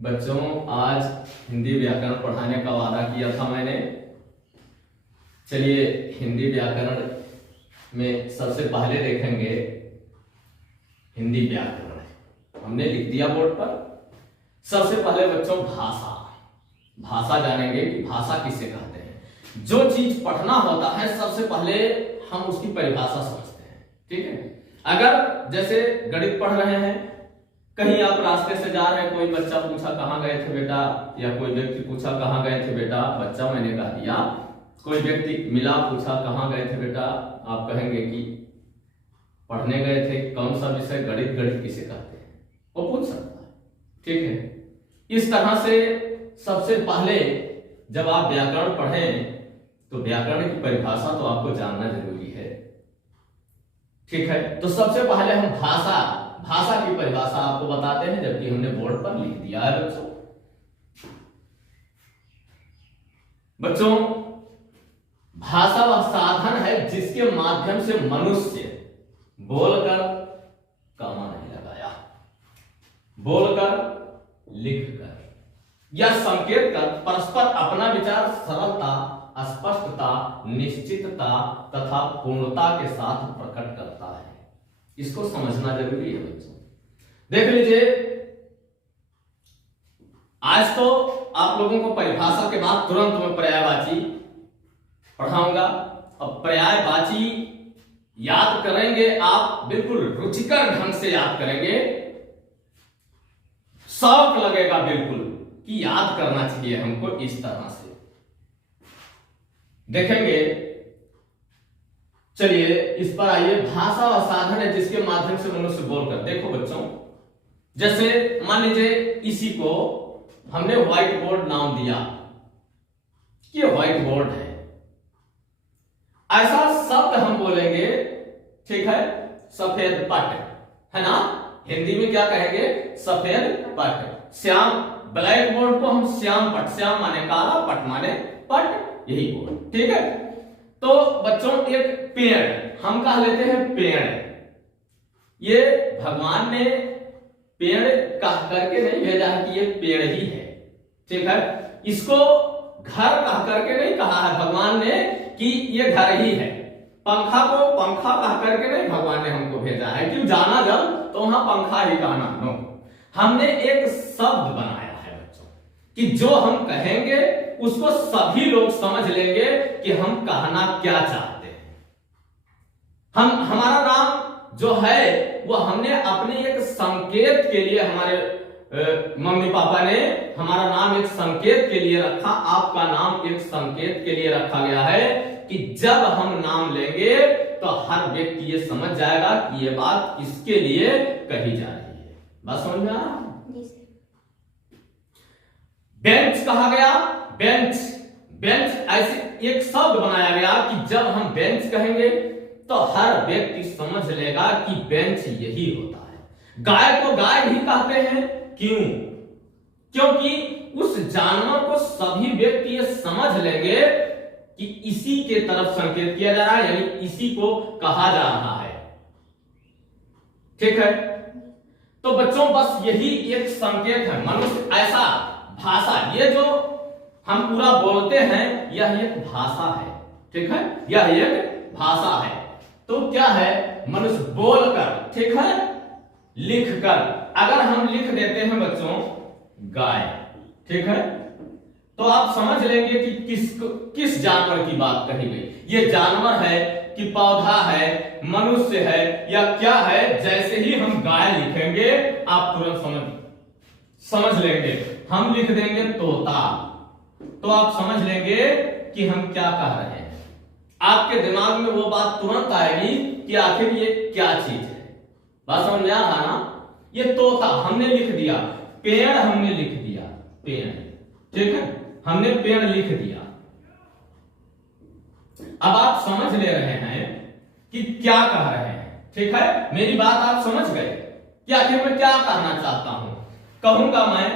बच्चों, आज हिंदी व्याकरण पढ़ाने का वादा किया था मैंने। चलिए, हिंदी व्याकरण में सबसे पहले देखेंगे हिंदी व्याकरण। हमने लिख दिया बोर्ड पर। सबसे पहले बच्चों भाषा जानेंगे कि भाषा किसे कहते हैं। जो चीज पढ़ना होता है सबसे पहले हम उसकी परिभाषा समझते हैं, ठीक है। अगर जैसे गणित पढ़ रहे हैं, कहीं आप रास्ते से जा रहे हैं, कोई बच्चा पूछा कहाँ गए थे बेटा, या कोई व्यक्ति पूछा कहाँ गए थे बेटा, बच्चा मैंने कह दिया। कोई व्यक्ति मिला, पूछा कहाँ गए थे बेटा, आप कहेंगे कि पढ़ने गए थे। कौन सा विषय? गणित किसे कहते हैं, वो पूछ सकता है, ठीक है। इस तरह से सबसे पहले जब आप व्याकरण पढ़ें तो व्याकरण की परिभाषा तो आपको जानना जरूरी है, ठीक है। तो सबसे पहले हम भाषा की परिभाषा आपको बताते हैं, जबकि हमने बोर्ड पर लिख दिया है बच्चों। भाषा वह साधन है जिसके माध्यम से मनुष्य बोलकर, कॉमा नहीं लगाया, बोलकर, लिखकर या संकेत कर परस्पर अपना विचार सरलता, स्पष्टता, निश्चितता तथा पूर्णता के साथ प्रकट करता है। इसको समझना जरूरी है बच्चों। देख लीजिए, आज तो आप लोगों को परिभाषा के बाद तुरंत मैं पर्यायवाची पढ़ाऊंगा। अब पर्यायवाची याद करेंगे आप, बिल्कुल रुचिकर ढंग से याद करेंगे, शौक लगेगा बिल्कुल कि याद करना चाहिए हमको। इस तरह से देखेंगे। चलिए इस पर आइए। भाषा वह साधन है जिसके माध्यम से मनुष्य बोलकर, देखो बच्चों, जैसे मान लीजिए इसी को हमने व्हाइट बोर्ड नाम दिया, ये व्हाइट बोर्ड है। ऐसा शब्द हम बोलेंगे, ठीक है, सफेद पट, है ना। हिंदी में क्या कहेंगे? सफेद पट। श्याम, ब्लैक बोर्ड को हम श्याम पट, श्याम माने काला, पट माने पट, यही बोर्ड, ठीक है। तो बच्चों, एक पेड़ हम कह लेते हैं पेड़। ये भगवान ने पेड़ कह करके नहीं भेजा है कि ये पेड़ ही है, ठीक है। इसको घर कह करके नहीं कहा है भगवान ने कि ये घर ही है। पंखा को पंखा कह करके नहीं भगवान ने हमको भेजा है। क्यों? जाना जब तो वहां पंखा ही कहना। नो, हमने एक शब्द बनाया है बच्चों कि जो हम कहेंगे उसको सभी लोग समझ लेंगे कि हम कहना क्या चाहते हैं। हमारा नाम जो है वो हमने अपने एक संकेत के लिए, हमारे मम्मी पापा ने हमारा नाम एक संकेत के लिए रखा। आपका नाम एक संकेत के लिए रखा गया है कि जब हम नाम लेंगे तो हर व्यक्ति ये समझ जाएगा कि ये बात किसके लिए कही जा रही है। बात समझ में आ रहा है? बेंच कहा गया, बेंच ऐसे एक शब्द बनाया गया कि जब हम बेंच कहेंगे तो हर व्यक्ति समझ लेगा कि बेंच यही होता है। गाय को गाय भी कहते हैं, क्यों? क्योंकि उस जानवर को सभी व्यक्ति ये समझ लेंगे कि इसी के तरफ संकेत किया जा रहा है, यानी इसी को कहा जा रहा है, ठीक है। तो बच्चों, बस यही एक संकेत है। मनुष्य ऐसा भाषा, ये जो हम पूरा बोलते हैं, यह एक भाषा है, ठीक है, यह एक भाषा है। तो क्या है? मनुष्य बोलकर, ठीक है, लिखकर। अगर हम लिख देते हैं बच्चों गाय, ठीक है, तो आप समझ लेंगे कि किस जानवर की बात कही गई। ये जानवर है कि पौधा है, मनुष्य है, या क्या है। जैसे ही हम गाय लिखेंगे आप तुरंत समझ लेंगे। हम लिख देंगे तोता, तो आप समझ लेंगे कि हम क्या कह रहे हैं। आपके दिमाग में वो बात तुरंत आएगी कि आखिर ये क्या चीज है। बात समझ में आ रहा ना? ये तोता हमने लिख दिया, पेड़ हमने लिख दिया, पेड़, ठीक है, हमने पेड़ लिख दिया। अब आप समझ ले रहे हैं कि क्या कह रहे हैं, ठीक है। मेरी बात आप समझ गए कि आखिर मैं क्या कहना चाहता हूं। कहूंगा मैं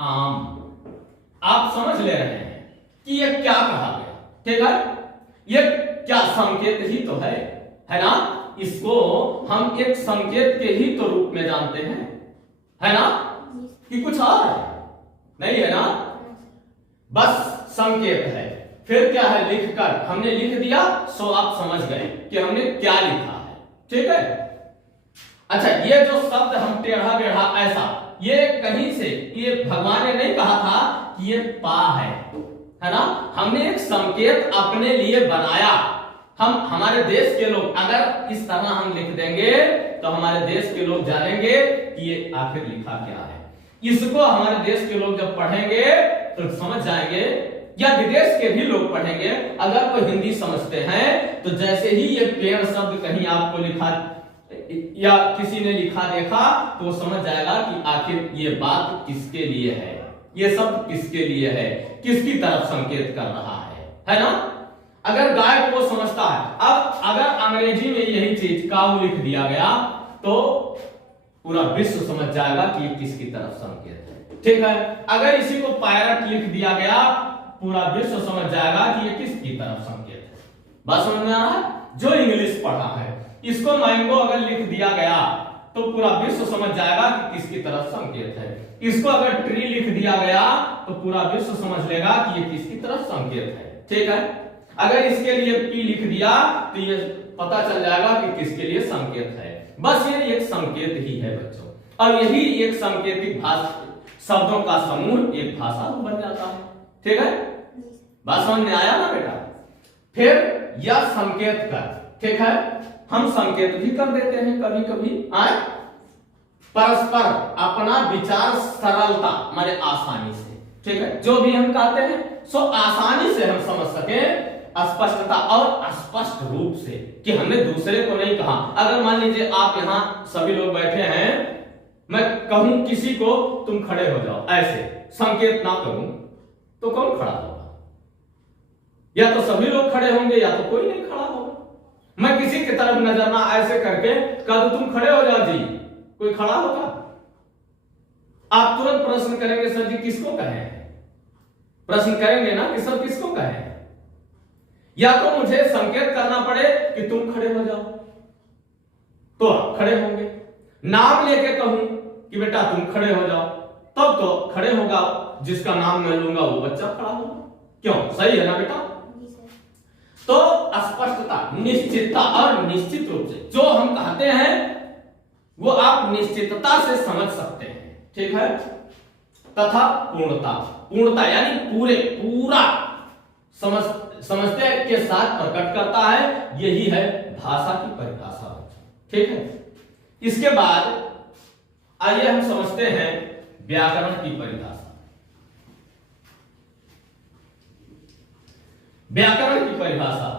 आम, आप समझ ले रहे हैं कि ये क्या कहा गया, ठीक है। ये क्या संकेत ही तो है ना। इसको हम एक संकेत के ही तो रूप में जानते हैं, है ना, कि कुछ और है। नहीं है ना, बस संकेत है। फिर क्या है, लिखकर हमने लिख दिया सो आप समझ गए कि हमने क्या लिखा है। ठीक है। अच्छा, ये जो शब्द हम टेढ़ा बेढ़ा ऐसा, ये कहीं से, ये भगवान ने नहीं कहा था कि ये पा है ना, हमने एक संकेत अपने लिए बनाया। हम हमारे देश के लोग अगर इस तरह हम लिख देंगे तो हमारे देश के लोग जानेंगे कि ये आखिर लिखा क्या है। इसको हमारे देश के लोग जब पढ़ेंगे तो समझ जाएंगे, या विदेश के भी लोग पढ़ेंगे। अगर वो हिंदी समझते हैं तो जैसे ही ये पेड़ शब्द कहीं आपको लिखा या किसी ने लिखा देखा तो वो समझ जाएगा कि आखिर ये बात किसके लिए है, ये शब्द किसके लिए है, किसकी तरफ संकेत कर रहा है ना। अगर गाय को वो समझता है, अब अगर अंग्रेजी में यही चीज काऊ लिख दिया गया तो पूरा विश्व समझ जाएगा कि ये किसकी तरफ संकेत है। ठीक है। अगर इसी को पैरट लिख दिया गया, पूरा विश्व समझ जाएगा कि ये किसकी तरफ संकेत है। बात समझ में आ रहा है? जो इंग्लिश पढ़ा है, इसको मैंगो अगर लिख दिया गया तो पूरा विश्व समझ जाएगा कि किसकी तरफ संकेत है। इसको अगर ट्री लिख दिया गया तो पूरा विश्व समझ लेगा कि ये किसकी तरफ संकेत है। ठीक है। अगर इसके लिए पी लिख दिया तो ये पता चल जाएगा कि किसके लिए संकेत है। बस ये एक संकेत ही है बच्चों, और यही एक सांकेतिक भाषा, शब्दों का समूह एक भाषा बन जाता है। ठीक है। बात समझ में आया ना बेटा? फिर यह संकेत कर, ठीक है, हम संकेत भी कर देते हैं कभी कभी, आए परस्पर अपना विचार सरलता माने आसानी से। ठीक है। जो भी हम कहते हैं सो आसानी से हम समझ सके, स्पष्टता और स्पष्ट रूप से, कि हमने दूसरे को नहीं कहा। अगर मान लीजिए आप यहां सभी लोग बैठे हैं, मैं कहूं किसी को तुम खड़े हो जाओ, ऐसे संकेत ना करूं तो कौन खड़ा होगा? या तो सभी लोग खड़े होंगे या तो कोई नहीं खड़ा होगा। मैं किसी की तरफ नजर ना ऐसे करके कह दूं तुम खड़े हो जाओ जी, कोई खड़ा होगा? आप तुरंत प्रश्न करेंगे सर जी किसको कहें? प्रश्न करेंगे ना कि सर किसको कहें? या तो मुझे संकेत करना पड़े कि तुम खड़े हो जाओ तो आप खड़े होंगे। नाम लेके कहूं कि बेटा तुम खड़े हो जाओ, तब तो खड़े होगा, जिसका नाम मैं लूंगा वो बच्चा खड़ा होगा। क्यों? सही है ना बेटा? तो स्पष्टता, निश्चितता, और निश्चित रूप से जो हम कहते हैं वो आप निश्चितता से समझ सकते हैं। ठीक है। तथा पूर्णता, पूर्णता यानी पूरा समझते के साथ प्रकट करता है। यही है भाषा की परिभाषा। ठीक है। इसके बाद आइए हम समझते हैं व्याकरण की परिभाषा। व्याकरण की परिभाषा,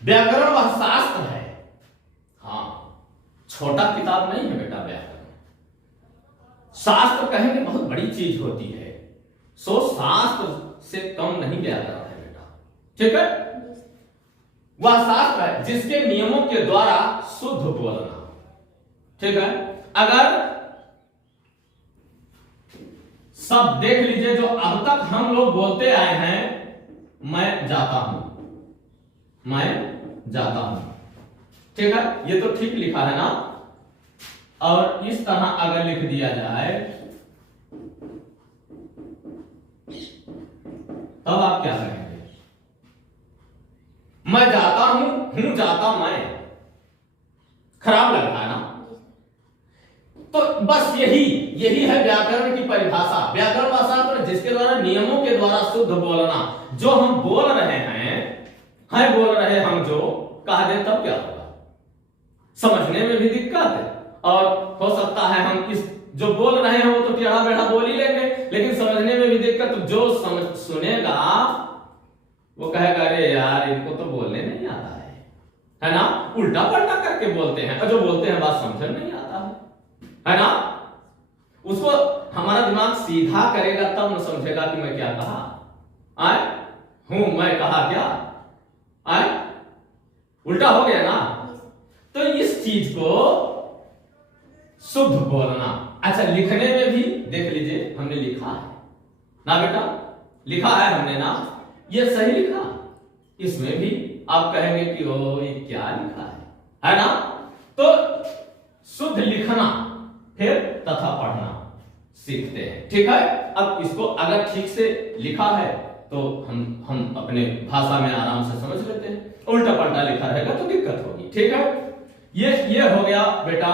व्याकरण वह शास्त्र है, हाँ छोटा किताब नहीं है बेटा। व्याकरण शास्त्र कहेंगे बहुत बड़ी चीज होती है, सो शास्त्र से कम नहीं व्याकरण है बेटा। ठीक है। वह शास्त्र है जिसके नियमों के द्वारा शुद्ध बोलना। ठीक है। अगर सब देख लीजिए जो अब तक हम लोग बोलते आए हैं, मैं जाता हूं, मैं जाता हूं। ठीक है। ये तो ठीक लिखा है ना? और इस तरह अगर लिख दिया जाए तब आप क्या कहेंगे? मैं जाता हूं जाता मैं, खराब लग रहा है ना? तो बस यही है व्याकरण की परिभाषा। व्याकरण भाषा पर जिसके द्वारा नियमों के द्वारा शुद्ध बोलना। जो हम बोल रहे हैं बोल रहे हम जो कह दे तब क्या होगा? समझने में भी दिक्कत है, और हो सकता है हम इस जो बोल रहे हैं वो तो टेढ़ा बेढ़ा बोल ही लेंगे, लेकिन समझने में भी दिक्कत। जो सुनेगा वो कहेगा अरे यार इनको तो बोलने नहीं आता है ना? उल्टा पलटा करके बोलते हैं, और जो बोलते हैं बात समझ नहीं आता है ना? उसको हमारा दिमाग सीधा करेगा तब न समझेगा कि मैं क्या कहा। आए हूं मैं कहा क्या? आए उल्टा हो गया ना? तो इस चीज को शुद्ध बोलना। अच्छा, लिखने में भी देख लीजिए हमने लिखा है ना बेटा? लिखा है हमने ना, ये सही लिखा। इसमें भी आप कहेंगे कि ओ ये क्या लिखा है ना? तो शुद्ध लिखना, फिर तथा पढ़ना, सीखते हैं। ठीक है, अब इसको अगर ठीक से लिखा है तो हम अपने भाषा में आराम से समझ लेते हैं, उल्टा पलटा लिखा रहेगा तो दिक्कत होगी। ठीक है, ये हो गया बेटा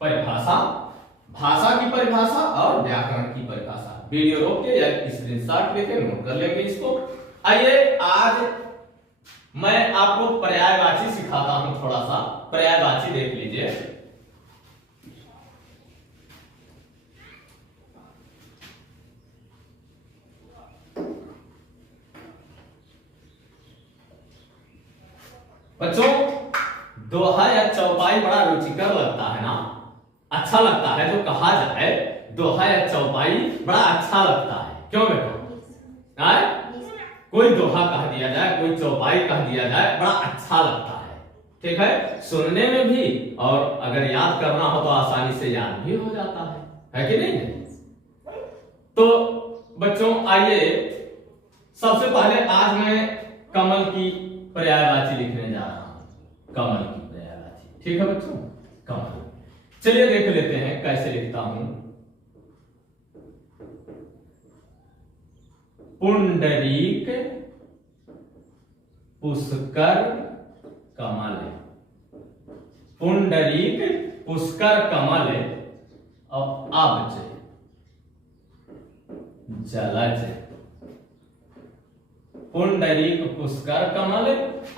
परिभाषा, भाषा की परिभाषा और व्याकरण की परिभाषा। वीडियो रोक के या स्क्रीनशॉट लेके नोट कर लेंगे इसको। आइए आज मैं आपको पर्यायवाची सिखाता हूं, थोड़ा सा पर्यायवाची देख लीजिए। बच्चों दोहा या चौपाई बड़ा रुचिकर लगता है ना, अच्छा लगता है जो कहा जाए दोहा या चौपाई बड़ा अच्छा लगता है। क्यों बेटा? कोई दोहा कह दिया जाए, कोई चौपाई कह दिया जाए, बड़ा अच्छा लगता है। ठीक है, सुनने में भी और अगर याद करना हो तो आसानी से याद भी हो जाता है कि नहीं? तो बच्चों आइए सबसे पहले आज मैं कमल की पर्यायवाची लिखने जा रहा हूं, कमल की पर्यायवाची। ठीक है बच्चों, कमल। चलिए देख लेते हैं कैसे लिखता हूं। पुंडरीक पुष्कर कमल, पुंडरीक पुष्कर कमल और अब्ज जलज। पुंडरीक पुष्कर कमल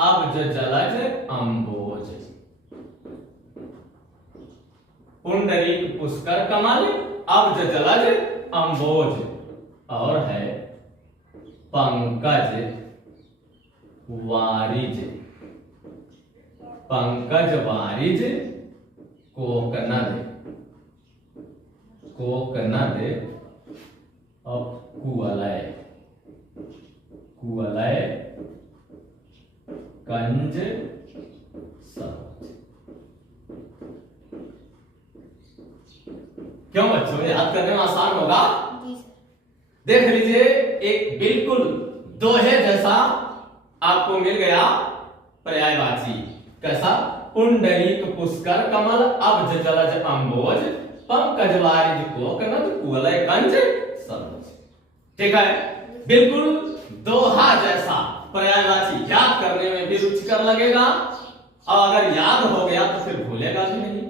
अब्ज जलज अम्बोज। पुंडरीक पुष्कर कमल अब्ज जलज अम्बोज। और है पंकज वारिज, पंकज वारिज कोकनद, कोकनद और कुवलय, कुवलय कंज सरोज। क्यों बच्चों, याद करने में आसान होगा? देख लीजिए एक बिल्कुल दोहे जैसा आपको मिल गया पर्यायवाची। कैसा? पुंडरीक पुष्कर कमल अब्ज जलज अम्बोज पंकज वारिज कोकनद कुवलय कंज सरोज। ठीक है, बिल्कुल दोहा जैसा पर्यायवाची, याद करने में भी रुचिकर लगेगा और अगर याद हो गया तो फिर भूलेगा भी नहीं।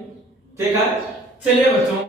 ठीक है, चलिए बच्चों